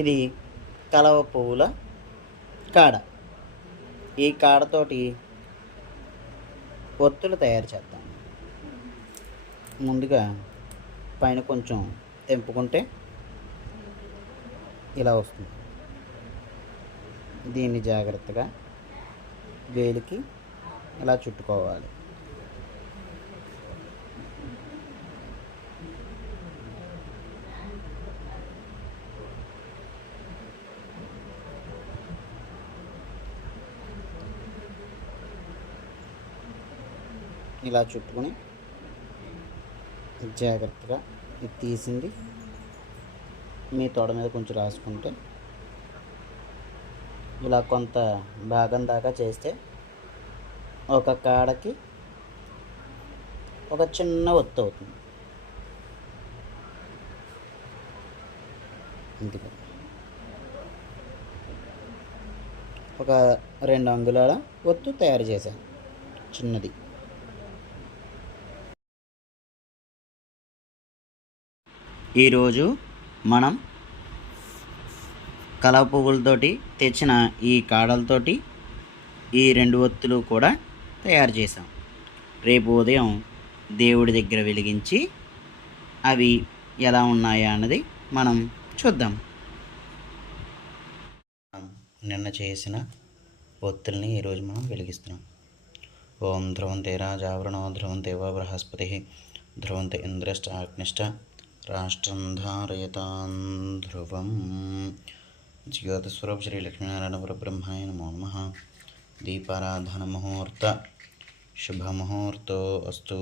ఇది కలవ పువ్వుల కాడ. ఈ కాడతోటి ఒత్తులు తయారు చేద్దాం. ముందుగా పైన కొంచెం తెంపుకుంటే ఇలా వస్తుంది. దీన్ని జాగ్రత్తగా వేలికి ఇలా చుట్టుకోవాలి. ఇలా చుట్టుకొని జాగ్రత్తగా ఇది తీసింది మీ తొడ మీద కొంచెం రాసుకుంటే ఇలా కొంత భాగం దాకా చేస్తే ఒక కాడకి ఒక చిన్న ఒత్తు అవుతుంది. ఇందులో ఒక 2 అంగుళాల ఒత్తు తయారు చేశాను, చిన్నది. ఈరోజు మనం కలవ పువ్వులతోటి తెచ్చిన ఈ కాడలతోటి ఈ 2 ఒత్తులు కూడా తయారు చేసాం. రేపు ఉదయం దేవుడి దగ్గర వెలిగించి అవి ఎలా ఉన్నాయా అన్నది మనం చూద్దాం. నిన్న చేసిన ఒత్తుల్ని ఈరోజు మనం వెలిగిస్తున్నాం. ఓం ధ్రువంతే రాజావరణో ధ్రువంతే వ బృహస్పతి ధ్రువంతే ఇంద్రశ్చ అగ్నిశ్చ రాష్ట్రం ధారయతాం ధ్రువం. జ్యోతిస్వరూప శ్రీ లక్ష్మీనారాయణ పరబ్రహ్మాయ నమో నమః. దీపారాధన ముహూర్త శుభముహూర్తో అస్తు.